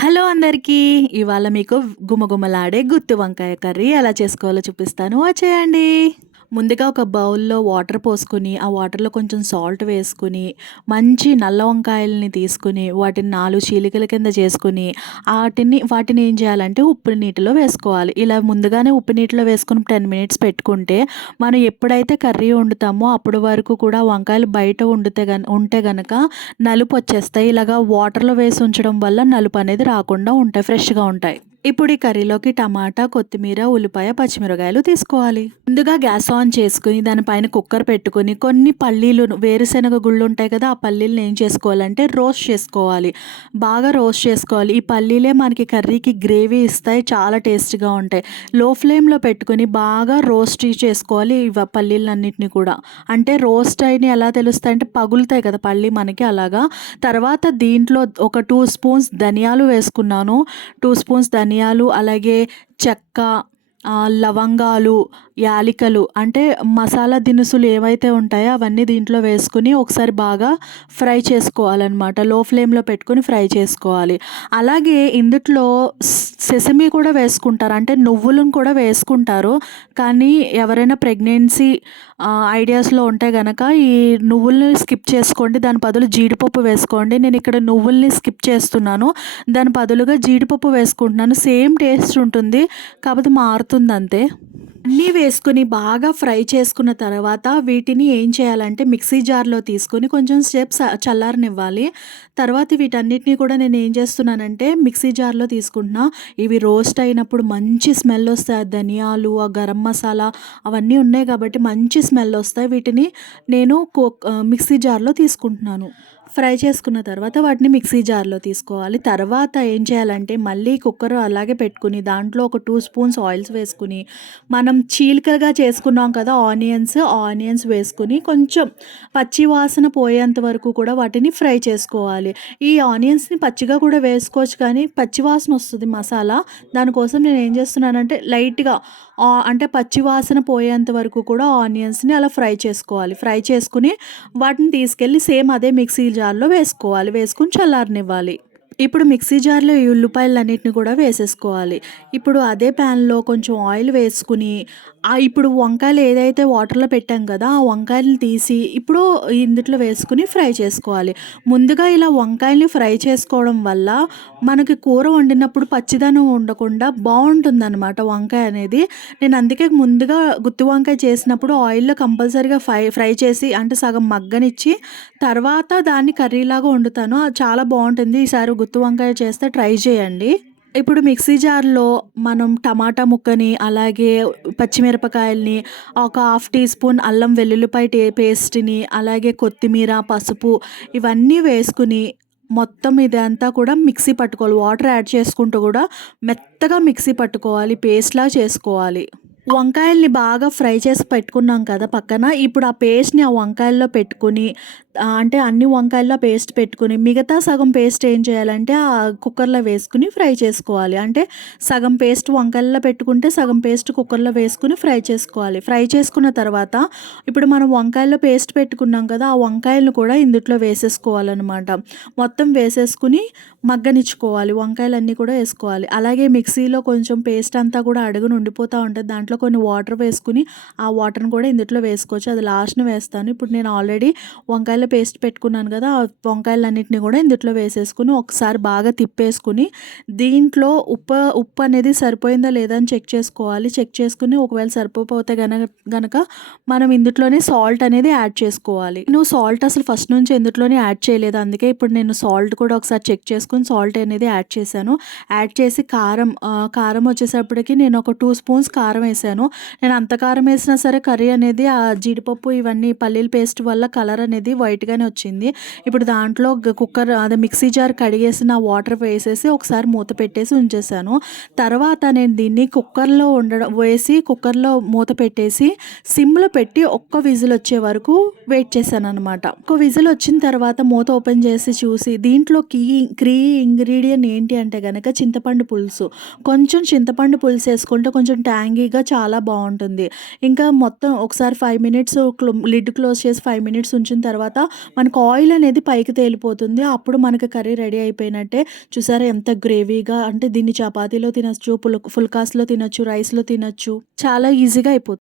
Hello అందరికీ. ఇవాళ మీకు గుమగుమలాడే గుత్తి వంకాయ కర్రీ ఎలా చేసుకోవాలో చూపిస్తాను. వచ్చేయండి. ముందుగా ఒక బౌల్‌లో వాటర్ పోసుకొని, ఆ వాటర్‌లో కొంచెం సాల్ట్ వేసుకొని, మంచి నల్ల వంకాయలని తీసుకొని, వాటిని 4 చీలికల కింద చేసుకొని, వాటిని ఏం చేయాలంటే ఉప్పు నీటిలో వేసుకోవాలి. ఇలా ముందుగానే ఉప్పు నీటిలో వేసుకొని 10 మినిట్స్ పెట్టుకుంటే, మనం ఎప్పుడైతే కర్రీ వండుతామో అప్పటి వరకు కూడా వంకాయలు బయట ఉంటే గనక నలుపొచ్చేస్తాయి. ఇలాగా వాటర్‌లో వేసి ఉంచడం వల్ల నలుపనేది రాకుండా ఉంటాయి. ఫ్రెష్‌గా ఉంటాయి. ఇప్పుడు ఈ కర్రీలోకి టమాటా, కొత్తిమీర, ఉల్లిపాయ, పచ్చిమిరపకాయలు తీసుకోవాలి. ముందుగా గ్యాస్ ఆన్ చేసుకొని దానిపైన కుక్కర్ పెట్టుకొని కొన్ని పల్లీలు వేరుశెనగ గుళ్ళు ఉంటాయి కదా! ఆ పల్లీలను ఏం చేసుకోవాలంటే రోస్ట్ చేసుకోవాలి. బాగా రోస్ట్ చేసుకోవాలి. ఈ పల్లీలే మనకి కర్రీకి గ్రేవీ ఇస్తాయి. చాలా టేస్టీగా ఉంటాయి. లో ఫ్లేమ్‌లో పెట్టుకొని బాగా రోస్ట్ చేసుకోవాలి పల్లీలన్నిటిని కూడా. అంటే రోస్ట్ అయినయి ఎలా తెలుస్తాయంటే పగులుతాయి కదా పల్లి మనకి అలాగా. తర్వాత దీంట్లో ఒక 2 స్పూన్స్ ధనియాలు వేసుకున్నాను. 2 స్పూన్స్ ధనియాలు, అలాగే చెక్క, లవంగాలు, యాలికలు అంటే మసాలా దినుసులు ఏవైతే ఉంటాయో అవన్నీ దీంట్లో వేసుకొని ఒకసారి బాగా ఫ్రై చేసుకోవాలనమాట. లో ఫ్లేమ్‌లో పెట్టుకొని ఫ్రై చేసుకోవాలి. అలాగే ఇందుట్లో సెసమి కూడా వేసుకుంటారు. అంటే నువ్వులను కూడా వేసుకుంటారు. కానీ ఎవరైనా ప్రెగ్నెన్సీ ఐడియాస్‌లో ఉంటే గనక ఈ నువ్వుల్ని స్కిప్ చేసుకోండి. దాని బదులు జీడిపప్పు వేసుకోండి. నేను ఇక్కడ నువ్వుల్ని స్కిప్ చేస్తున్నాను. దాని బదులుగా జీడిపప్పు వేసుకుంటున్నాను. సేమ్ టేస్ట్ ఉంటుంది. కాకపోతే మారుతుందంతే. అన్నీ వేసుకొని బాగా ఫ్రై చేసుకున్న తర్వాత వీటిని ఏం చేయాలంటే మిక్సీ జార్‌లో తీసుకొని కొంచెం సేపు చల్లారనివ్వాలి. తర్వాత వీటన్నిటిని కూడా నేను ఏం చేస్తున్నానంటే మిక్సీ జార్‌లో తీసుకుంటున్నా. ఇవి రోస్ట్ అయినప్పుడు మంచి స్మెల్ వస్తాయి. ఆ ధనియాలు, ఆ గరం మసాలా అవన్నీ ఉన్నాయి కాబట్టి మంచి స్మెల్ వస్తాయి. వీటిని నేను మిక్సీ జార్‌లో తీసుకుంటున్నాను. ఫ్రై చేసుకున్న తర్వాత వాటిని మిక్సీ జార్‌లో తీసుకోవాలి. తర్వాత ఏం చేయాలంటే మళ్ళీ కుక్కర్ అలాగే పెట్టుకొని దాంట్లో ఒక 2 స్పూన్స్ ఆయిల్స్ వేసుకొని, మనం చీలికలుగా చేసుకున్నాం కదా ఆనియన్స్ వేసుకొని కొంచెం పచ్చి వాసన పోయేంత వరకు కూడా వాటిని ఫ్రై చేసుకోవాలి. ఈ ఆనియన్స్‌ని పచ్చిగా కూడా వేసుకోవచ్చు కానీ పచ్చి వాసన వస్తది మసాలా. దానికోసం నేను ఏం చేస్తున్నానంటే లైట్‌గా అంటే పచ్చి వాసన పోయేంత వరకు కూడా ఆనియన్స్‌ని అలా ఫ్రై చేసుకోవాలి. ఫ్రై చేసుకొని వాటిని తీసుకెళ్ళి సేమ్ అదే మిక్సీ జార్‌లో వేసుకోవాలి. వేసుకొని చల్లారనివ్వాలి. ఇప్పుడు మిక్సీ జార్‌లో ఈ ఉల్లిపాయలన్నిటిని కూడా వేసేసుకోవాలి. ఇప్పుడు అదే ప్యాన్‌లో కొంచెం ఆయిల్ వేసుకొని, ఇప్పుడు వంకాయలు ఏదైతే వాటర్‌లో పెట్టాం కదా! ఆ వంకాయలని తీసి ఇప్పుడు ఇందుట్లో వేసుకొని ఫ్రై చేసుకోవాలి. ముందుగా ఇలా వంకాయల్ని ఫ్రై చేసుకోవడం వల్ల మనకి కూర వండినప్పుడు పచ్చిదనం ఉండకుండా బావుంటుందనమాట వంకాయ అనేది. నేను అందుకే ముందుగా గుత్తి వంకాయ చేసినప్పుడు ఆయిల్‌లో కంపల్సరీగా ఫ్రై చేసి అంటే సగం మగ్గనిచ్చి తర్వాత దాన్ని కర్రీలాగా వండుతాను. అది చాలా బావుంటుంది. ఈసారి గుత్తి వంకాయ చేస్తే ట్రై చేయండి. ఇప్పుడు మిక్సీ జార్‌లో మనం టమాటా ముక్కని, అలాగే పచ్చిమిరపకాయలని, ఒక హాఫ్ టీ స్పూన్ అల్లం వెల్లుల్లిపాయ పేస్ట్‌ని, అలాగే కొత్తిమీర, పసుపు ఇవన్నీ వేసుకొని మొత్తం ఇదంతా కూడా మిక్సీ పట్టుకోవాలి. వాటర్ యాడ్ చేసుకుంటూ కూడా మెత్తగా మిక్సీ పట్టుకోవాలి. పేస్ట్‌లా చేసుకోవాలి. వంకాయల్ని బాగా ఫ్రై చేసి పెట్టుకున్నాం కదా పక్కన. ఇప్పుడు ఆ పేస్ట్‌ని ఆ వంకాయల్లో పెట్టుకొని అంటే అన్ని వంకాయల్లో పేస్ట్ పెట్టుకొని మిగతా సగం పేస్ట్ ఏం చేయాలంటే కుక్కర్‌లో వేసుకొని ఫ్రై చేసుకోవాలి. అంటే సగం పేస్ట్ వంకాయల్లో పెట్టుకుంటే సగం పేస్ట్ కుక్కర్‌లో వేసుకొని ఫ్రై చేసుకోవాలి. ఫ్రై చేసుకున్న తర్వాత ఇప్పుడు మనం వంకాయల్లో పేస్ట్ పెట్టుకున్నాం కదా! ఆ వంకాయలను కూడా ఇందుట్లో వేసేసుకోవాలనమాట. మొత్తం వేసేసుకొని మగ్గనిచ్చుకోవాలి. వంకాయలన్నీ కూడా వేసుకోవాలి. అలాగే మిక్సీలో కొంచెం పేస్ట్ అంతా కూడా అడుగున ఉండిపోతా ఉంటది. దాంట్లో కొన్ని వాటర్ వేసుకొని ఆ వాటర్‌ని కూడా ఇందుట్లో వేసుకోవచ్చు. అది లాస్ట్‌న వేస్తాను. ఇప్పుడు నేను ఆల్రెడీ వంకాయల పేస్ట్ పెట్టుకున్నాను కదా! ఆ వంకాయలన్నిటిని కూడా ఇందుట్లో వేసేసుకొని ఒకసారి బాగా తిప్పేసుకొని దీంట్లో ఉప్పు అనేది సరిపోయిందా లేదా అని చెక్ చేసుకోవాలి. చెక్ చేసుకొని ఒకవేళ సరిపోతే గనక మనం ఇందుట్లోనే సాల్ట్ అనేది యాడ్ చేసుకోవాలి. నేను సాల్ట్ అసలు ఫస్ట్ నుంచి ఇందుట్లోనే యాడ్ చేయలేదు. అందుకే ఇప్పుడు నేను సాల్ట్ కూడా ఒకసారి చెక్ చేసుకొని సాల్ట్ అనేది యాడ్ చేశాను. యాడ్ చేసి కారం వచ్చేసప్పటికి నేను ఒక 2 స్పూన్స్ కారం వేసాను. నేను అంత కారం వేసినా సరే కర్రీ అనేది ఆ జీడిపప్పు ఇవన్నీ పల్లీల పేస్ట్ వల్ల కలర్ అనేది వైట్‌గానే వచ్చింది. ఇప్పుడు దాంట్లో అదే మిక్సీ జార్ కడిగేసిన వాటర్ వేసేసి ఒకసారి మూత పెట్టేసి ఉంచేసాను. తర్వాత నేను దీన్ని కుక్కర్‌లో మూత పెట్టేసి సిమ్‌లో పెట్టి ఒక్క విజిల్ వచ్చే వరకు వెయిట్ చేశాననమాట. ఒక విజిల్ వచ్చిన తర్వాత మూత ఓపెన్ చేసి చూసి దీంట్లో ఇంగ్రీడియెంట్ ఏంటి అంటే గనక చింతపండు పులుసు. కొంచెం చింతపండు పులుసు వేసుకుంటే కొంచెం ట్యాంగీగా చాలా బావుంటుంది. ఇంకా మొత్తం ఒకసారి 5 మినిట్స్ లిడ్ క్లోజ్ చేసి 5 మినిట్స్ ఉంచిన తర్వాత మనకు ఆయిల్ అనేది పైకి తేలిపోతుంది. అప్పుడు మనకి కర్రీ రెడీ అయిపోయినట్టే. చూసారా ఎంత గ్రేవీగా అంటే దీన్ని చపాతీలో తినొచ్చు, పుల్కాస్‌లో తినొచ్చు, రైస్‌లో తినొచ్చు. చాలా ఈజీగా అయిపోతుంది.